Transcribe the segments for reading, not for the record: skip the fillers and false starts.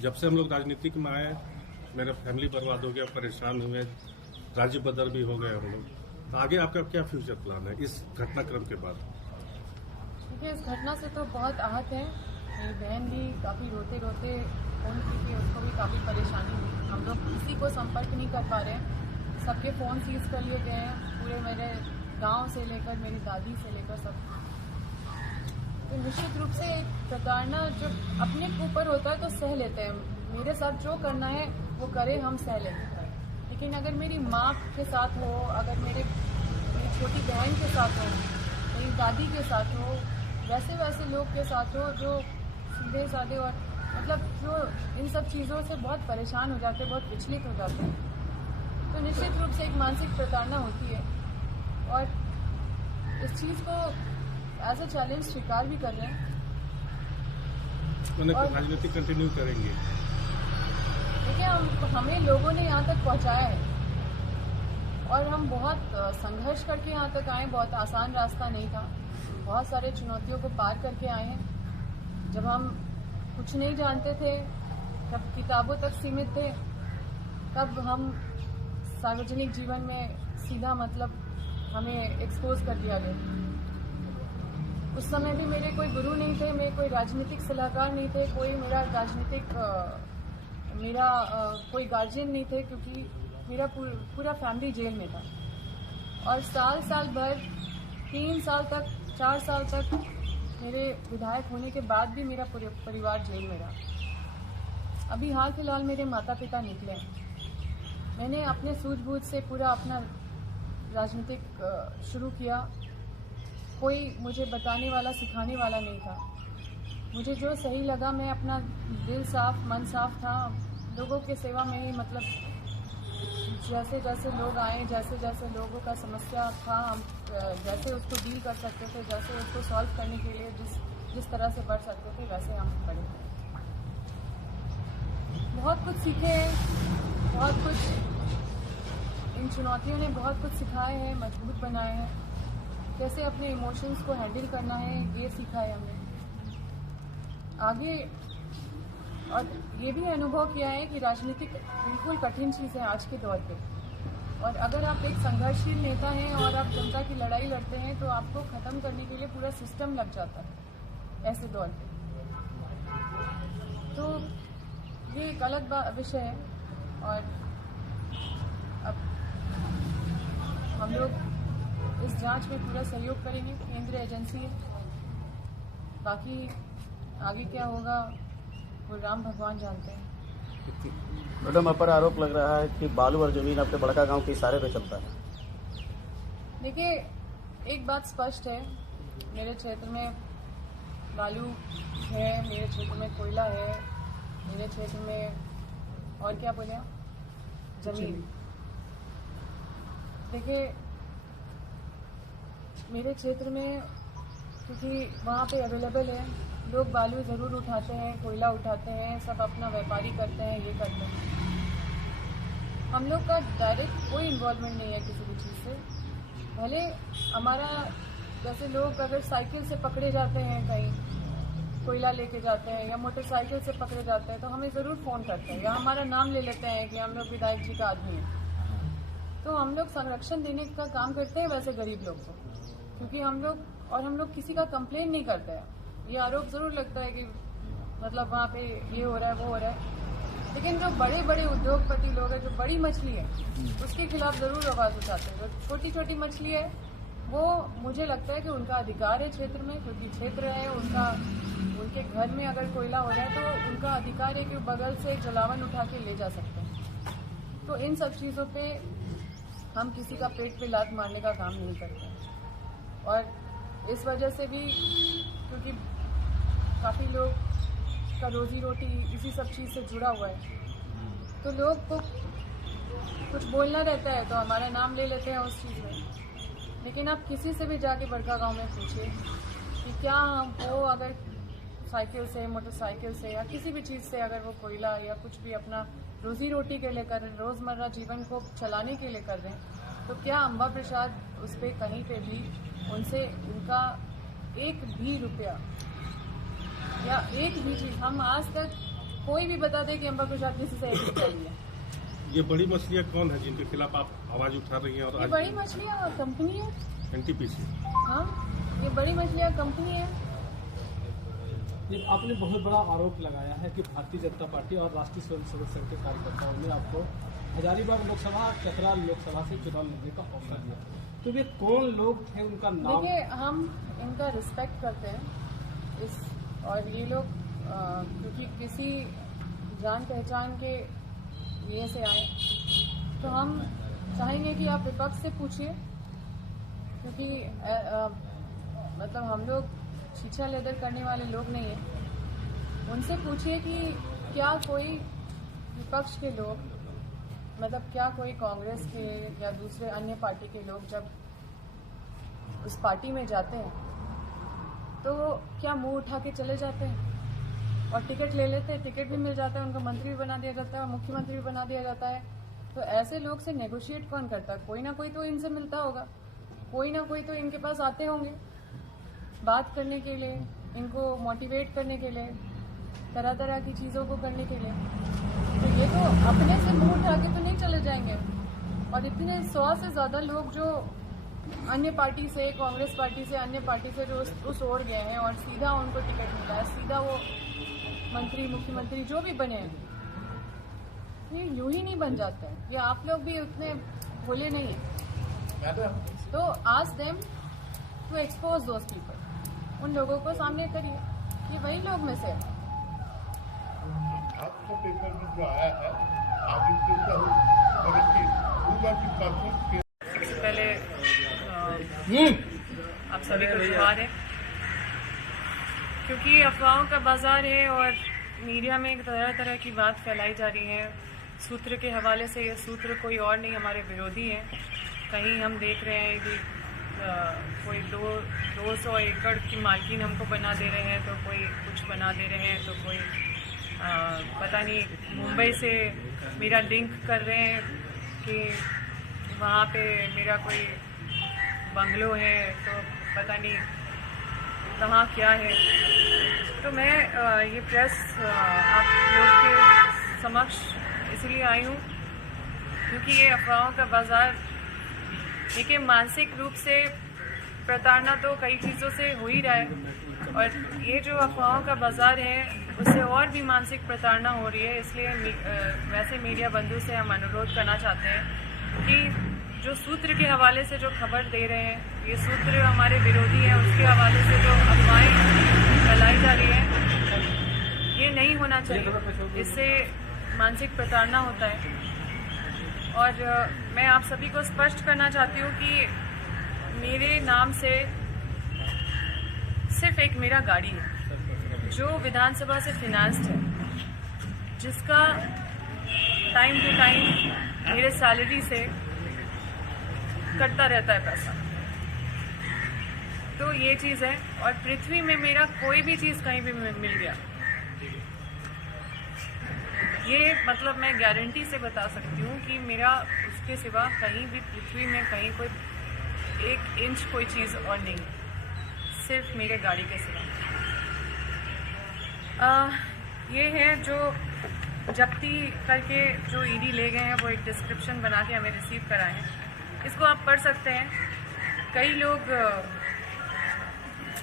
जब से हम लोग राजनीति में आए, मेरा फैमिली बर्बाद हो गया, परेशान हुए, राज्य बदर भी हो गए हम लोग। तो आगे आपका क्या फ्यूचर प्लान है इस घटनाक्रम के बाद? देखिए, इस घटना से तो बहुत आहत है। मेरी बहन भी काफ़ी रोते रोते फ़ोन की थी, उसको भी काफ़ी परेशानी हुई। हम लोग किसी को संपर्क नहीं कर पा रहे हैं, सबके फ़ोन सीज कर लिए गए हैं, पूरे मेरे गांव से लेकर मेरी दादी से लेकर सब। तो निश्चित रूप से प्रताड़ना जब अपने ऊपर होता है तो सह लेते हैं। मेरे साथ जो करना है वो करे, हम सह लेते हैं। लेकिन अगर मेरी माँ के साथ हो, अगर मेरी छोटी बहन के साथ हो, मेरी दादी के साथ हो, वैसे लोग के साथ हो जो सीधे साधे और मतलब जो इन सब चीज़ों से बहुत परेशान हो जाते हैं, बहुत विचलित हो जाते हैं, तो निश्चित रूप से एक मानसिक प्रताड़ना होती है। और इस चीज़ को एज अ चैलेंज स्वीकार भी कर रहे हैं। और राजनीति कंटिन्यू करेंगे। देखिए, हमें लोगों ने यहाँ तक पहुँचाया है और हम बहुत संघर्ष करके यहाँ तक आए। बहुत आसान रास्ता नहीं था, बहुत सारे चुनौतियों को पार करके आए हैं। जब हम कुछ नहीं जानते थे, तब किताबों तक सीमित थे, तब हम सार्वजनिक जीवन में सीधा मतलब हमें एक्सपोज कर दिया गया। उस समय भी मेरे कोई गुरु नहीं थे, मेरे कोई राजनीतिक सलाहकार नहीं थे, कोई मेरा कोई गार्जियन नहीं थे, क्योंकि मेरा पूरा फैमिली जेल में था। और साल भर 3 साल तक 4 साल तक मेरे विधायक होने के बाद भी मेरा पूरे परिवार जेल में रहा। अभी हाल फिलहाल मेरे माता पिता निकले हैं। मैंने अपने सूझबूझ से पूरा अपना राजनीतिक शुरू किया। कोई मुझे बताने वाला, सिखाने वाला नहीं था। मुझे जो सही लगा, मैं अपना दिल साफ, मन साफ था, लोगों की सेवा में ही मतलब जैसे जैसे लोग आए, जैसे जैसे लोगों का समस्या था, हम जैसे उसको डील कर सकते थे, जैसे उसको सॉल्व करने के लिए जिस तरह से बढ़ सकते थे, वैसे हम बढ़े। बहुत कुछ सीखे हैं, बहुत कुछ इन चुनौतियों ने बहुत कुछ सिखाए हैं, मजबूत बनाए हैं। कैसे अपने इमोशंस को हैंडल करना है, ये सीखा है हमने आगे। और ये भी अनुभव किया है कि राजनीति बिल्कुल कठिन चीज़ है आज के दौर पे। और अगर आप एक संघर्षशील नेता हैं और आप जनता की लड़ाई लड़ते हैं, तो आपको ख़त्म करने के लिए पूरा सिस्टम लग जाता है ऐसे दौर पे। तो ये एक अलग विषय है। और अब हम लोग इस जांच में पूरा सहयोग करेंगे, केंद्रीय एजेंसी है। बाकी आगे क्या होगा वो राम भगवान जानते हैं। मैडम, आप पर आरोप लग रहा है कि बालू और जमीन आपके बड़का गांव के इशारे पे चलता है। देखिए, एक बात स्पष्ट है, मेरे क्षेत्र में बालू है, मेरे क्षेत्र में कोयला है, मेरे क्षेत्र में और क्या बोले, जमीन। देखिए, मेरे क्षेत्र में क्योंकि वहाँ पे अवेलेबल है, लोग बालू ज़रूर उठाते हैं, कोयला उठाते हैं, सब अपना व्यापारी करते हैं, ये करते हैं। हम लोग का डायरेक्ट कोई इन्वॉल्वमेंट नहीं है किसी भी चीज़ से। भले हमारा जैसे लोग अगर साइकिल से पकड़े जाते हैं, कहीं कोयला लेके जाते हैं या मोटरसाइकिल से पकड़े जाते हैं, तो हमें ज़रूर फ़ोन करते हैं या हमारा नाम ले लेते हैं कि हम लोग विधायक जी का आदमी हैं। तो हम लोग संरक्षण देने का काम करते हैं वैसे गरीब लोग को, क्योंकि हम लोग किसी का कंप्लेन नहीं करते हैं। ये आरोप ज़रूर लगता है कि मतलब वहाँ पे ये हो रहा है, वो हो रहा है, लेकिन जो बड़े बड़े उद्योगपति लोग हैं, जो बड़ी मछली है, उसके खिलाफ ज़रूर आवाज़ उठाते हैं। जो छोटी छोटी मछली है, वो मुझे लगता है कि उनका अधिकार है क्षेत्र में, क्योंकि क्षेत्र है उनका। उनके घर में अगर कोयला हो रहा है तो उनका अधिकार है कि बगल से जलावन उठा के ले जा सकते हैं। तो इन सब चीज़ों पे हम किसी का पेट पे लात मारने का काम नहीं करते। और इस वजह से भी, क्योंकि काफ़ी लोग का रोजी रोटी इसी सब चीज़ से जुड़ा हुआ है, तो लोग को कुछ बोलना रहता है तो हमारा नाम ले लेते हैं उस चीज़ में। लेकिन आप किसी से भी जाके बड़का गांव में पूछिए कि क्या वो अगर साइकिल से, मोटरसाइकिल से या किसी भी चीज़ से अगर वो कोयला या कुछ भी अपना रोजी रोटी के लिए कर रहे हैं, रोज़मर्रा जीवन को चलाने के लिए कर रहे हैं, तो क्या अम्बा प्रसाद उस पर कहीं पे भी उनसे उनका एक भी रुपया या एक भी चीज़, हम आज तक कोई भी बता दे कि अम्बा प्रसाद किसी से ऐसी चाहिए। ये बड़ी मछलियाँ कौन है जिनके खिलाफ आप आवाज उठा रही हैं? और ये बड़ी मछलियाँ कंपनी है। एनटीपीसी, हाँ, ये बड़ी मछलियाँ कंपनी है। ये आपने बहुत बड़ा आरोप लगाया है कि भारतीय जनता पार्टी और राष्ट्रीय स्वयंसेवक संघ के कार्यकर्ताओं ने आपको हजारीबाग लोकसभा, चतरा लोकसभा से चुनाव लड़ने का अवसर दिया। तो वे कौन लोग थे, उनका नाम? देखिए, हम इनका रिस्पेक्ट करते हैं और ये लोग क्योंकि किसी जान पहचान के ये से आए, तो हम चाहेंगे कि आप विपक्ष से पूछिए, क्योंकि मतलब हम लोग छीछा लेदर करने वाले लोग नहीं हैं। उनसे पूछिए कि क्या कोई विपक्ष के लोग, मतलब क्या कोई कांग्रेस के या दूसरे अन्य पार्टी के लोग जब उस पार्टी में जाते हैं तो क्या मुंह उठा के चले जाते हैं और टिकट ले लेते हैं, टिकट भी मिल जाता है, उनको मंत्री भी बना दिया जाता है और मुख्यमंत्री भी बना दिया जाता है। तो ऐसे लोग से नेगोशिएट कौन करता है? कोई ना कोई तो इनसे मिलता होगा, कोई ना कोई तो इनके पास आते होंगे बात करने के लिए, इनको मोटिवेट करने के लिए, तरह तरह की चीज़ों को करने के लिए। तो ये तो अपने से मुंह उठा के तो नहीं चले जाएंगे। और इतने 100 से ज़्यादा लोग जो अन्य पार्टी से, कांग्रेस पार्टी से, अन्य पार्टी से जो उस ओर गए हैं और सीधा उनको टिकट मिला है, सीधा वो मंत्री, मुख्यमंत्री जो भी बने हैं, ये यूं ही नहीं बन जाते हैं। ये आप लोग भी उतने भोले नहीं हैं। तो ask them to expose those people, उन लोगों को सामने करिए, ये वही लोग में से है। आपका पेपर में जो आया है आगे सबसे पहले आप सभी को जोहार है, क्योंकि अफवाहों का बाजार है और मीडिया में तरह तरह की बात फैलाई जा रही है सूत्र के हवाले से। ये सूत्र कोई और नहीं, हमारे विरोधी हैं। कहीं हम देख रहे हैं कि कोई 200 एकड़ की मालकिन हमको बना दे रहे हैं, तो कोई कुछ बना दे रहे हैं, तो कोई पता नहीं मुंबई से मेरा लिंक कर रहे हैं कि वहाँ पे मेरा कोई बंगलो है, तो पता नहीं कहाँ क्या है। तो मैं ये प्रेस आप लोग के समक्ष इसलिए आई हूँ क्योंकि ये अफवाहों का बाज़ार, देखिए मानसिक रूप से प्रताड़ना तो कई चीज़ों से हो ही रहा है, और ये जो अफवाहों का बाज़ार है उससे और भी मानसिक प्रताड़ना हो रही है। इसलिए वैसे मीडिया बंधु से हम अनुरोध करना चाहते हैं कि जो सूत्र के हवाले से जो खबर दे रहे हैं, ये सूत्र हमारे विरोधी हैं, उसके हवाले से जो अफवाहें फैलाई जा रही है, ये नहीं होना चाहिए। इससे मानसिक प्रताड़ना होता है। और मैं आप सभी को स्पष्ट करना चाहती हूँ कि मेरे नाम से सिर्फ एक मेरा गाड़ी है जो विधानसभा से फिनांस्ड है, जिसका टाइम टू टाइम मेरे सैलरी से कटता रहता है पैसा। तो ये चीज़ है। और पृथ्वी में मेरा कोई भी चीज़ कहीं भी मिल गया, ये मतलब मैं गारंटी से बता सकती हूँ कि मेरा उसके सिवा कहीं भी पृथ्वी में कहीं कोई 1 इंच कोई चीज़ और नहीं, सिर्फ मेरे गाड़ी के सिवा। ये है जो जब्ती करके जो ईडी ले गए हैं, वो एक डिस्क्रिप्शन बना के हमें रिसीव कराए हैं। इसको आप पढ़ सकते हैं। कई लोग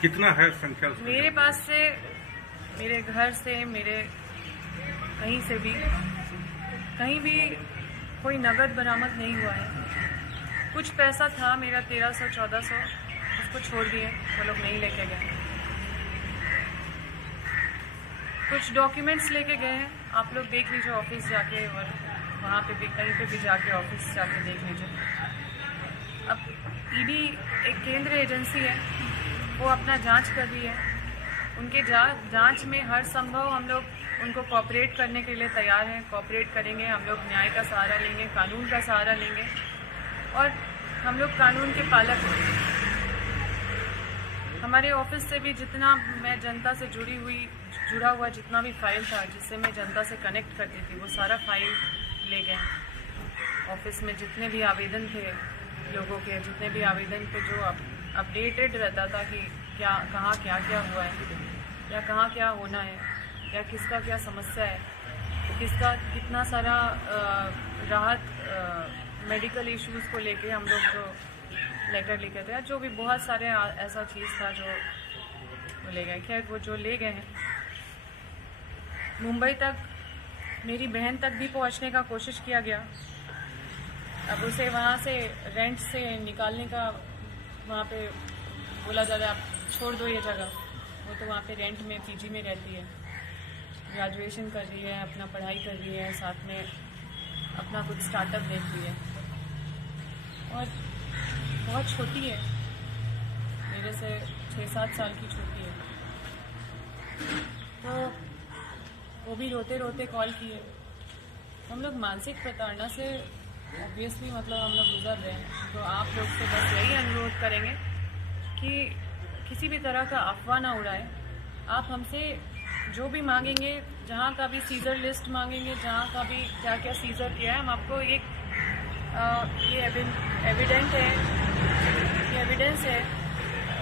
कितना है संख्या? मेरे पास से, मेरे घर से, मेरे कहीं से भी कहीं भी कोई नगद बरामद नहीं हुआ है। कुछ पैसा था मेरा 1300-1400, उसको छोड़ दिए, वो लोग नहीं लेके गए। कुछ डॉक्यूमेंट्स लेके गए हैं, आप लोग देख लीजिए ऑफिस जाके, और वहाँ पे भी कहीं पे भी जाके ऑफिस जाके देख लीजिए। अब ईडी एक केंद्रीय एजेंसी है, वो अपना जांच कर रही है। उनके जांच में हर संभव हम लोग उनको कोऑपरेट करने के लिए तैयार हैं, कोऑपरेट करेंगे। हम लोग न्याय का सहारा लेंगे, कानून का सहारा लेंगे, और हम लोग कानून के पालक हैं। हमारे ऑफिस से भी जितना मैं जनता से जुड़ा हुआ जितना भी फाइल था, जिससे मैं जनता से कनेक्ट करती थी, वो सारा फाइल ले गए। ऑफिस में जितने भी आवेदन थे लोगों के, जितने भी आवेदन थे, जो अपडेटेड रहता था कि कहाँ क्या हुआ है, या कहाँ क्या होना है, या किसका क्या समस्या है, किसका कितना सारा राहत मेडिकल इश्यूज़ को लेके हम लोग जो लेटर लिखे थे, जो भी बहुत सारे ऐसा चीज़ था जो वो ले गए। खैर वो जो ले गए हैं, मुंबई तक मेरी बहन तक भी पहुंचने का कोशिश किया गया। अब उसे वहाँ से रेंट से निकालने का वहाँ पे बोला जा रहा है, आप छोड़ दो ये जगह। वो तो वहाँ पे रेंट में पीजी में रहती है, ग्रेजुएशन कर रही है, अपना पढ़ाई कर रही है, साथ में अपना कुछ स्टार्टअप देख रही है और बहुत छोटी है, मेरे से 6-7 साल की छोटी है। तो वो भी रोते रोते कॉल किए। हम लोग मानसिक प्रताड़ना से ऑब्वियसली मतलब हम लोग गुजर रहे हैं। तो आप लोग से बस यही अनुरोध करेंगे कि किसी भी तरह का अफवाह ना उड़ाए। आप हमसे जो भी मांगेंगे, जहाँ का भी सीजर लिस्ट मांगेंगे, जहाँ का भी क्या क्या सीजर किया है, हम आपको ये एविडेंस है,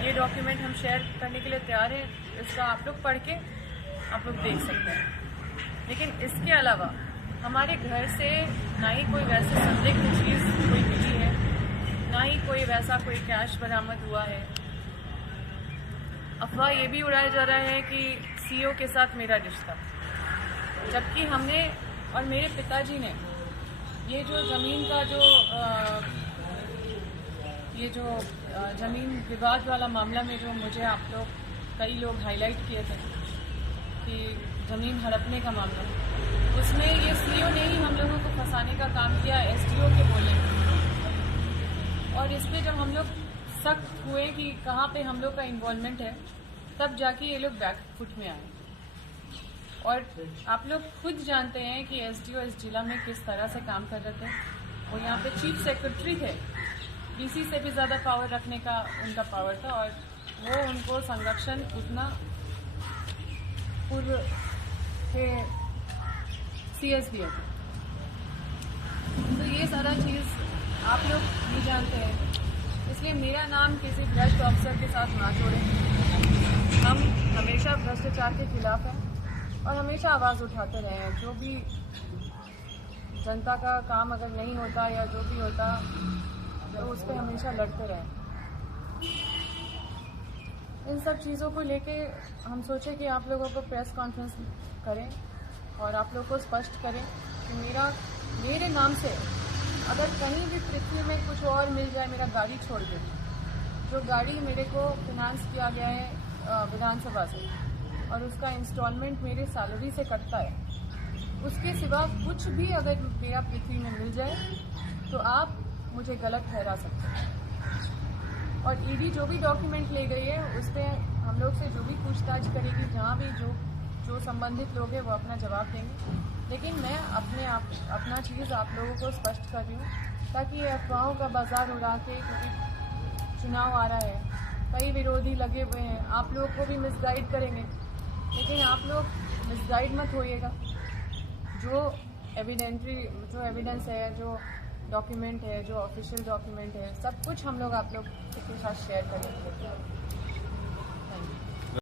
ये डॉक्यूमेंट हम शेयर करने के लिए तैयार हैं। इसका आप लोग पढ़ के आप लोग देख सकते हैं। लेकिन इसके अलावा हमारे घर से ना ही कोई वैसे संदिग्ध चीज़ कोई मिली है, ना ही कोई वैसा कोई कैश बरामद हुआ है। अफवाह ये भी उड़ाया जा रहा है कि सीईओ के साथ मेरा रिश्ता, जबकि हमने और मेरे पिताजी ने ये जो ज़मीन का ज़मीन विवाद वाला मामला में जो मुझे आप लोग कई लोग हाईलाइट किए थे कि ज़मीन हड़पने का मामला, उसमें ये सीईओ ने ही हम लोगों को फंसाने का काम किया एसडीओ के बोले। और इस पर जब हम लोग सख्त हुए कि कहाँ पे हम लोग का इन्वॉल्वमेंट है, तब जाके ये लोग बैकफुट में आए। और आप लोग खुद जानते हैं कि एसडीओ इस जिला में किस तरह से काम कर रहे थे। वो यहाँ पे चीफ सेक्रेटरी थे, डीसी से भी ज़्यादा पावर रखने का उनका पावर था, और वो उनको संरक्षण उतना पूर्व के सीएस दिए थे। तो ये सारा चीज़ आप लोग भी जानते हैं, इसलिए मेरा नाम किसी भ्रष्ट अफसर के साथ ना जोड़ें। हम हमेशा भ्रष्टाचार के खिलाफ हैं और हमेशा आवाज़ उठाते रहे हैं। जो भी जनता का काम अगर नहीं होता या जो भी होता तो उस पर हमेशा लड़ते रहे। इन सब चीज़ों को लेके हम सोचे कि आप लोगों को प्रेस कॉन्फ्रेंस करें और आप लोग को स्पष्ट करें कि मेरे नाम से अगर कहीं भी पृथ्वी में कुछ और मिल जाए, मेरा गाड़ी छोड़ के, जो गाड़ी मेरे को फिनांस किया गया है विधानसभा से और उसका इंस्टॉलमेंट मेरे सैलरी से कटता है, उसके सिवा कुछ भी अगर मेरा पृथ्वी में मिल जाए तो आप मुझे गलत ठहरा सकते हैं। और ईडी जो भी डॉक्यूमेंट ले गई है उस पर हम लोग से जो भी पूछताछ करेगी, जहाँ भी जो संबंधित लोग हैं वो अपना जवाब देंगे। लेकिन मैं अपना चीज़ आप लोगों को स्पष्ट कर रही हूँ ताकि ये अफवाहों का बाजार उड़ा के, क्योंकि चुनाव आ रहा है, कई विरोधी लगे हुए हैं, आप लोग को भी मिसगाइड करेंगे। लेकिन आप लोग मिसगाइड मत होइएगा। जो एविडेंस है, जो डॉक्यूमेंट है, जो ऑफिशियल डॉक्यूमेंट है, सब कुछ हम लोग आप लोग के साथ शेयर करेंगे।